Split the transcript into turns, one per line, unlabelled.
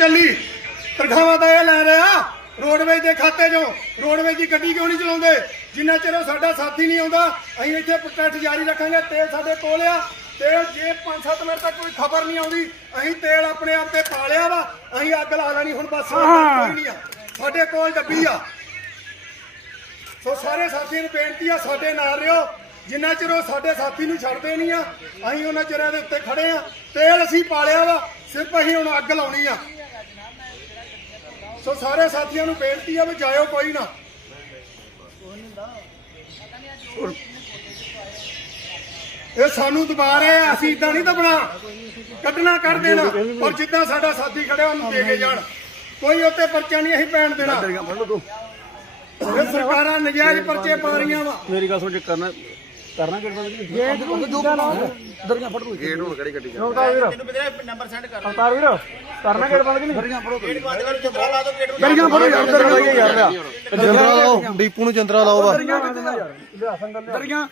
ਚੱਲੀ। ਤਨਖਾਹਾਂ ਤਾਂ ਇਹ ਲੈ ਰਿਹਾ ਰੋਡਵੇਜ ਦੇ ਖਾਤੇ 'ਚੋਂ। ਰੋਡਵੇਜ ਦੀ ਗੱਡੀ ਕਿਉਂ ਨਹੀਂ ਚਲਾਉਂਦੇ? ਜਿੰਨਾ ਚਿਰ ਉਹ ਸਾਡਾ ਸਾਥੀ ਨਹੀਂ ਆਉਂਦਾ ਅਸੀਂ ਇੱਥੇ ਪ੍ਰੋਟੈਸਟ ਜਾਰੀ ਰੱਖਾਂਗੇ ਤੇਲ ਸਾਡੇ ਕੋਲ ਆ। ਤੇਲ ਜੇ 5-7 ਮਿੰਟ ਤੱਕ ਕੋਈ ਖਬਰ ਨਹੀਂ ਆਉਂਦੀ ਅਸੀਂ ਤੇਲ ਆਪਣੇ ਆਪ ਤੇ ਪਾ ਲਿਆ ਵਾ ਅਸੀਂ ਅੱਗ ਲਾ ਲੈਣੀ ਹੁਣ ਬਸ ਕੋਈ ਨਹੀਂ ਆ। ਸਾਡੇ ਕੋਲ ਡੱਬੀ ਆ। ਸੋ ਸਾਰੇ ਸਾਥੀਆਂ ਨੂੰ ਬੇਨਤੀ ਆ ਸਾਡੇ ਨਾਲ ਰਿਓ ਜਿੰਨਾ ਚਿਰ ਉਹ ਸਾਡੇ ਸਾਥੀ ਨੂੰ ਛੱਡਦੇ ਨਹੀਂ ਆ ਅਸੀਂ ਉਹਨਾਂ ਚਿਰਾਂ ਦੇ ਉੱਤੇ ਖੜੇ ਆ। ਤੇਲ ਅਸੀਂ ਪਾਲਿਆ ਵਾ ਸਿਰਫ ਅਸੀਂ ਹੁਣ ਅੱਗ ਲਾਉਣੀ ਆ। ਸੋ ਸਾਰੇ ਸਾਥੀਆਂ ਨੂੰ ਬੇਨਤੀ ਆ ਵੀ ਜਾਇਓ ਕੋਈ ਨਾ। ਇਹ ਸਾਨੂੰ ਦਬਾ ਰਹੇ ਆ ਅਸੀਂ ਇਦਾਂ ਨਹੀਂ ਦਬਣਾ। ਕੱਢਣਾ ਕੱਢ ਦੇਣਾ ਔਰ ਜਿੱਦਾਂ ਸਾਡਾ ਸਾਥੀ ਖੜਿਆ ਉਹਨੂੰ ਦੇ ਕੇ ਜਾਣ। ਕੋਈ ਉੱਤੇ ਪਰਚਾ ਨਹੀਂ ਅਸੀਂ ਪੈਣ ਦੇਣਾ। ਇਹ ਸਰਕਾਰਾਂ ਨਜਾਇਜ਼ ਪਰਚੇ ਪਾ ਰਹੀਆਂ ਵਾ।
ਮੇਰੀ ਗੱਲ ਸੁਣ ਜੇ ਕਰਨਾ ਕਰਨਾ ਕਿਹੜਾ ਦਰੀਆਂ ਫੜ ਲੂ ਗੇਟ ਹੁਣ ਕਿਹੜੀ ਗੱਡੀ ਅਵਤਾਰ ਵੀਰ
ਤੈਨੂੰ ਮੇਰੇ ਨੰਬਰ ਸੈਂਡ ਕਰ
ਅਵਤਾਰ ਵੀਰ ਕਰਨਾ ਕਿਹੜਾ ਬੰਦ ਨਹੀਂ? ਦਰੀਆਂ ਫੜੋ
ਗੇਟ ਬੰਦ ਕਰ ਬੋਲ ਲਾ ਦੋ ਗੇਟ ਨੂੰ
ਦਰੀਆਂ ਫੜੋ ਯਾਰ ਦਰੀਆਂ ਲਾਈਏ ਯਾਰ ਲਿਆ
ਜੰਦਰਾ ਲਾਓ ਡੀਪੂ ਨੂੰ ਜੰਦਰਾ ਲਾਓ ਵਾ
ਦਰੀਆਂ।